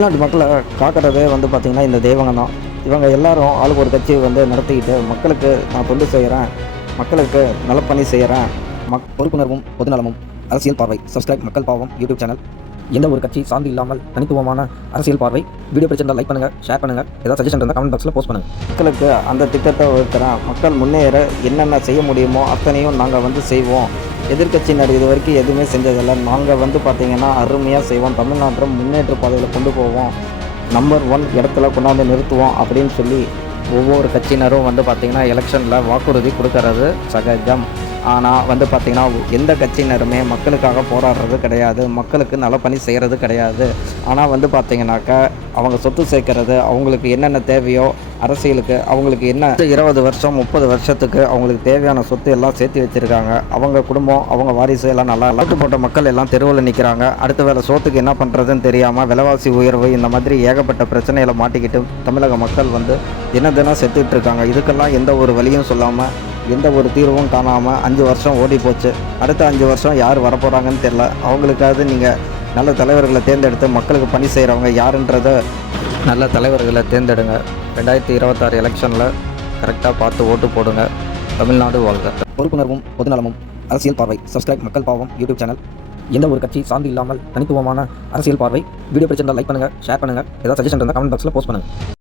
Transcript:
தமிழ்நாட்டு மக்களை காக்கிறதே வந்து பார்த்திங்கன்னா இந்த தெய்வங்க தான். இவங்க எல்லாரும் ஆளுக்கு ஒரு கட்சி வந்து நடத்திக்கிட்டு மக்களுக்கு நான் தொண்டு செய்கிறேன் மக்களுக்கு நலப்பணி செய்கிறேன் மக் பொறுப்புணர்வும் பொதுநலமும் அரசியல் பார்வை சப்ஸ்கிரைப் மக்கள் பாவம் யூடியூப் சேனல். எந்த ஒரு கட்சி சார்ந்து இல்லாமல் தனித்துவமான அரசியல் பார்வை. வீடியோ பிரச்சனை லைக் பண்ணுங்கள் ஷேர் பண்ணுங்கள் ஏதாவது சஜஷன் இருந்தால் கமெண்ட் பாக்ஸில் போஸ்ட் பண்ணுங்கள் மக்களுக்கு அந்த திட்டத்தை வகுக்கிறேன் மக்கள் முன்னேற என்னென்ன செய்ய முடியுமோ அத்தனையும் நாங்கள் வந்து செய்வோம். எதிர்க்கட்சியினர் இது வரைக்கும் எதுவுமே செஞ்சதில்லை. நாங்கள் வந்து பார்த்திங்கன்னா அருமையாக செய்வோம். தமிழ்நாட்டை முன்னேற்ற பாதையில் கொண்டு போவோம். நம்பர் ஒன் இடத்துல கொண்டாந்து நிறுத்துவோம் அப்படின்னு சொல்லி ஒவ்வொரு கட்சியினரும் வந்து பார்த்திங்கன்னா எலெக்ஷனில் வாக்குறுதி கொடுக்கறது சகஜம். ஆனால் வந்து பார்த்திங்கன்னா எந்த கட்சியினருமே மக்களுக்காக போராடுறது கிடையாது. மக்களுக்கு நல்ல பணி செய்கிறது கிடையாது. ஆனால் வந்து பார்த்திங்கனாக்கா அவங்க சொத்து சேர்க்கறது அவங்களுக்கு என்னென்ன தேவையோ அரசியலுக்கு அவங்களுக்கு என்ன இருபது வருஷம் முப்பது வருஷத்துக்கு அவங்களுக்கு தேவையான சொத்து எல்லாம் சேர்த்து வச்சுருக்காங்க. அவங்க குடும்பம் அவங்க வாரிசு எல்லாம் நல்லா லாட்டு போட்ட மக்கள் எல்லாம் தெருவில் நிற்கிறாங்க அடுத்த வேலை சோத்துக்கு என்ன பண்ணுறதுன்னு தெரியாமல் விலைவாசி உயர்வு இந்த மாதிரி ஏகப்பட்ட பிரச்சனைகளை மாட்டிக்கிட்டு தமிழக மக்கள் வந்து தின தினம் செத்துட்டு இருக்காங்க. இதுக்கெல்லாம் எந்த ஒரு வழியும் சொல்லாமல் எந்த ஒரு தீர்வும் காணாமல் அஞ்சு வருஷம் ஓடி போச்சு. அடுத்த அஞ்சு வருஷம் யார் வரப்போகிறாங்கன்னு தெரில அவங்களுக்காவது நீங்கள் நல்ல தலைவர்களை தேர்ந்தெடுத்து மக்களுக்கு பணி செய்கிறவங்க யாருன்றத நல்ல தலைவர்களை தேர்ந்தெடுங்க. ரெண்டாயிரத்தி இருபத்தாறு எலெக்ஷனில் கரெக்டாக பார்த்து ஓட்டு போடுங்க. தமிழ்நாடு வாழ்க. பொறுப்புணர்வும் பொதுநலமும். அரசியல் பார்வை. சப்ஸ்கிரைப் மக்கள் பாவம் யூடியூப் சேனல் எந்த ஒரு கட்சி சார்ந்து இல்லாமல் தனித்துவமான அரசியல் பார்வை. வீடியோ பிடிச்சிருந்தா லைக் பண்ணுங்கள் ஷேர் பண்ணுங்கள் ஏதாவது சஜஷன் இருந்தால் கமெண்ட் பாக்ஸில் போஸ்ட் பண்ணுங்கள்